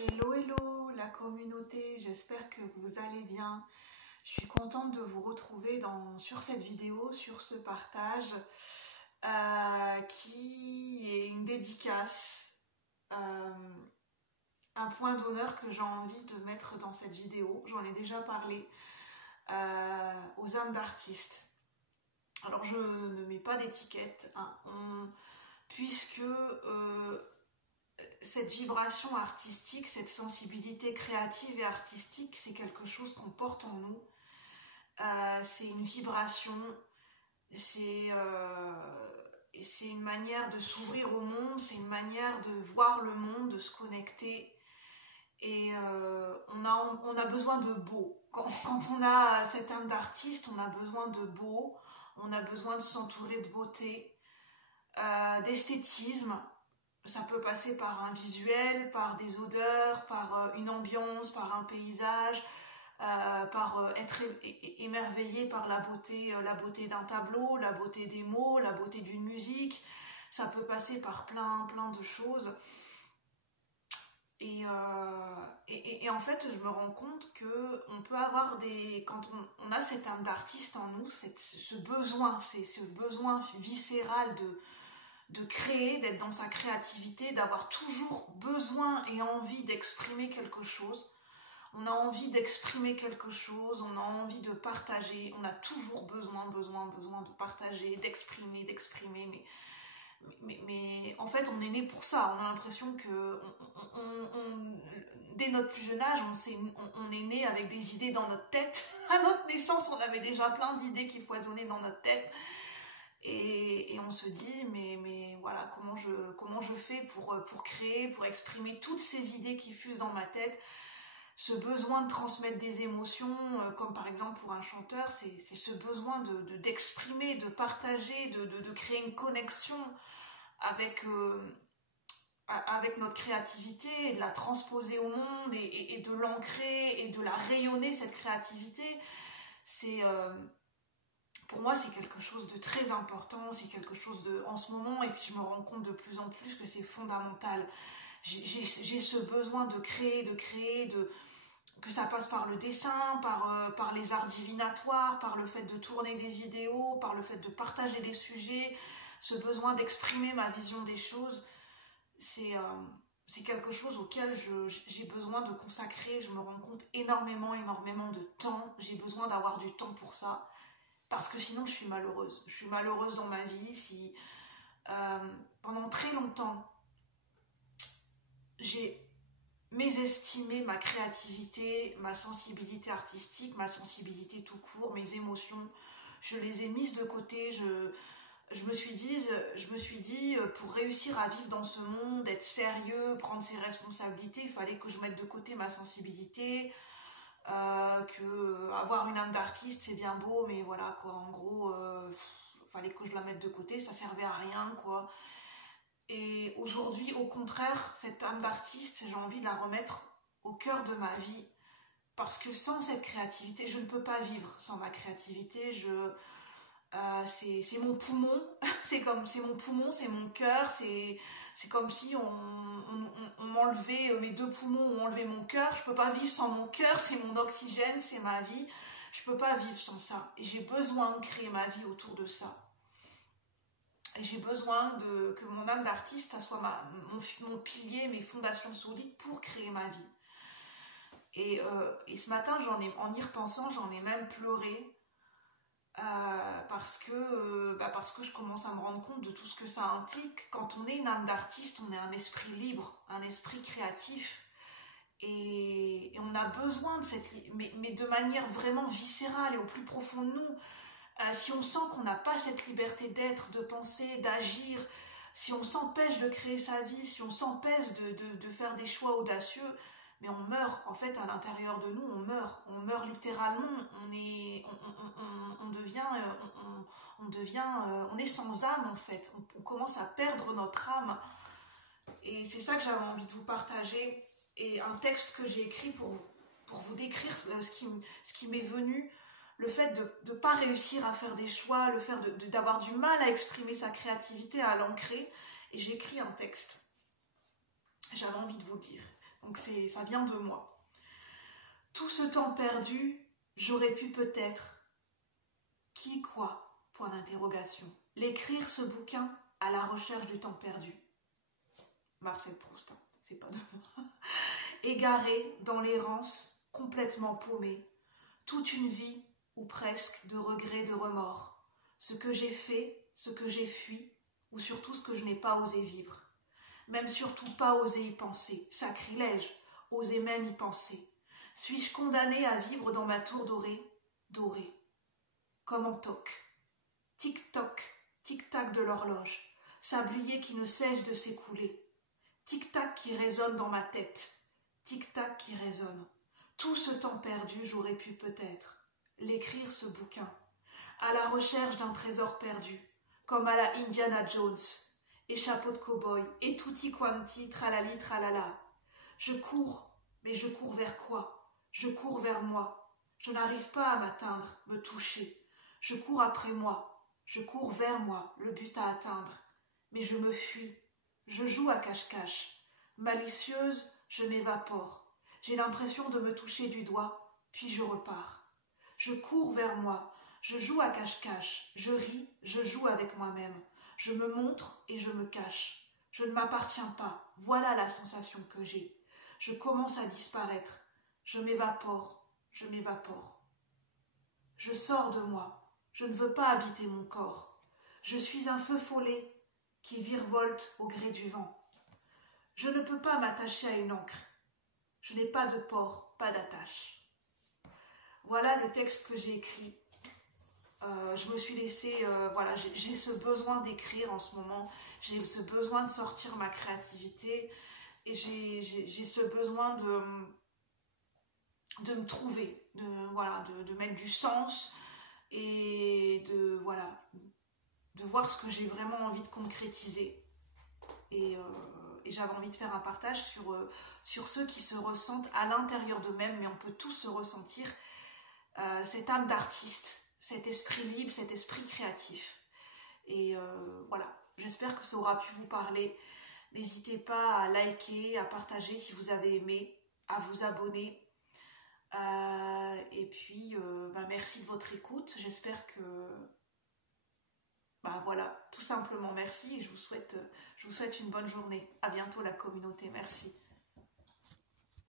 Hello, hello la communauté, j'espère que vous allez bien. Je suis contente de vous retrouver sur cette vidéo, sur ce partage qui est une dédicace, un point d'honneur que j'ai envie de mettre dans cette vidéo. J'en ai déjà parlé aux âmes d'artistes. Alors je ne mets pas d'étiquette, hein, puisque cette vibration artistique, cette sensibilité créative et artistique, c'est quelque chose qu'on porte en nous. C'est une vibration, c'est une manière de s'ouvrir au monde, c'est une manière de voir le monde, de se connecter. Et on a besoin de beau. Quand on a cette âme d'artiste, on a besoin de beau, on a besoin de s'entourer de beauté, d'esthétisme. Ça peut passer par un visuel, par des odeurs, par une ambiance, par un paysage, par être émerveillé par la beauté d'un tableau, la beauté des mots, la beauté d'une musique. Ça peut passer par plein de choses. Et en fait, je me rends compte qu'on peut avoir quand on a cette âme d'artiste en nous, ce besoin viscéral de créer, d'être dans sa créativité, d'avoir toujours besoin et envie d'exprimer quelque chose. On a envie d'exprimer quelque chose, on a envie de partager, on a toujours besoin de partager, d'exprimer, mais en fait on est né pour ça. On a l'impression que dès notre plus jeune âge, on est né avec des idées dans notre tête. À notre naissance, on avait déjà plein d'idées qui foisonnaient dans notre tête. Et on se dit, mais voilà, comment je fais pour créer, pour exprimer toutes ces idées qui fusent dans ma tête. Ce besoin de transmettre des émotions, comme par exemple pour un chanteur, c'est ce besoin d'exprimer, de partager, de créer une connexion avec notre créativité, et de la transposer au monde, et de l'ancrer, et de la rayonner, cette créativité. Pour moi, c'est quelque chose de très important, c'est quelque chose en ce moment, et puis je me rends compte de plus en plus que c'est fondamental. J'ai ce besoin de créer, que ça passe par le dessin, par les arts divinatoires, par le fait de tourner des vidéos, par le fait de partager des sujets, ce besoin d'exprimer ma vision des choses. C'est quelque chose auquel j'ai besoin de consacrer, je me rends compte, énormément de temps. J'ai besoin d'avoir du temps pour ça. Parce que sinon je suis malheureuse. Je suis malheureuse dans ma vie si pendant très longtemps j'ai mésestimé ma créativité, ma sensibilité artistique, ma sensibilité tout court, mes émotions. Je les ai mises de côté. Je me suis dit pour réussir à vivre dans ce monde, être sérieux, prendre ses responsabilités, il fallait que je mette de côté ma sensibilité. Que avoir une âme d'artiste c'est bien beau, mais voilà quoi, en gros fallait que je la mette de côté, ça servait à rien quoi. Et aujourd'hui au contraire, cette âme d'artiste, j'ai envie de la remettre au cœur de ma vie, parce que sans cette créativité, je ne peux pas vivre sans ma créativité. C'est mon poumon, c'est mon poumon, c'est mon cœur, c'est comme si on m'enlevait mes deux poumons, on enlevait mon cœur. Je peux pas vivre sans mon cœur, c'est mon oxygène, c'est ma vie. Je peux pas vivre sans ça. Et j'ai besoin de créer ma vie autour de ça. Et j'ai besoin que mon âme d'artiste, ça soit mon pilier, mes fondations solides pour créer ma vie. Et ce matin, en y repensant, j'en ai même pleuré. Parce que je commence à me rendre compte de tout ce que ça implique. Quand on est une âme d'artiste, on est un esprit libre, un esprit créatif, et on a besoin de mais de manière vraiment viscérale et au plus profond de nous. Si on sent qu'on n'a pas cette liberté d'être, de penser, d'agir, si on s'empêche de créer sa vie, si on s'empêche de faire des choix audacieux, mais on meurt, en fait, à l'intérieur de nous, on meurt littéralement, on est sans âme, en fait, on commence à perdre notre âme, et c'est ça que j'avais envie de vous partager, et un texte que j'ai écrit pour vous décrire ce qui m'est venu, le fait de ne pas réussir à faire des choix, le fait d'avoir du mal à exprimer sa créativité, à l'ancrer, et j'ai écrit un texte, j'avais envie de vous le dire. donc ça vient de moi. Tout ce temps perdu, j'aurais pu peut-être... Qui, quoi? Point d'interrogation. L'écrire, ce bouquin, à la recherche du temps perdu. Marcel Proust, hein, c'est pas de moi. Égaré dans l'errance, complètement paumé, toute une vie, ou presque, de regrets, de remords. Ce que j'ai fait, ce que j'ai fui, ou surtout ce que je n'ai pas osé vivre. Même surtout pas osé y penser. Sacrilège, oser même y penser. Suis-je condamné à vivre dans ma tour dorée? Dorée. Comme en toc. Tic-toc, tic-tac de l'horloge. Sablier qui ne cesse de s'écouler. Tic-tac qui résonne dans ma tête. Tic-tac qui résonne. Tout ce temps perdu, j'aurais pu peut-être l'écrire, ce bouquin, à la recherche d'un trésor perdu, comme à la Indiana Jones, et chapeau de cow-boy, et tutti quanti, tralali, tralala. Je cours, mais je cours vers quoi? Je cours vers moi. Je n'arrive pas à m'atteindre, me toucher. Je cours après moi, je cours vers moi, le but à atteindre. Mais je me fuis, je joue à cache-cache. Malicieuse, je m'évapore. J'ai l'impression de me toucher du doigt, puis je repars. Je cours vers moi, je joue à cache-cache, je ris, je joue avec moi-même. Je me montre et je me cache. Je ne m'appartiens pas, voilà la sensation que j'ai. Je commence à disparaître, je m'évapore, je m'évapore. Je sors de moi, je ne veux pas habiter mon corps. Je suis un feu follet qui virevolte au gré du vent. Je ne peux pas m'attacher à une encre. Je n'ai pas de port, pas d'attache. Voilà le texte que j'ai écrit. Je me suis laissée, voilà, j'ai ce besoin d'écrire en ce moment. J'ai ce besoin de sortir ma créativité. Et j'ai ce besoin de me trouver, de mettre du sens et de voir ce que j'ai vraiment envie de concrétiser. Et j'avais envie de faire un partage sur ceux qui se ressentent à l'intérieur d'eux-mêmes, mais on peut tous se ressentir cette âme d'artiste, cet esprit libre, cet esprit créatif. Et voilà, j'espère que ça aura pu vous parler. N'hésitez pas à liker, à partager si vous avez aimé, à vous abonner. Et puis, merci de votre écoute. J'espère que... voilà, tout simplement merci et je vous souhaite une bonne journée. À bientôt la communauté, merci.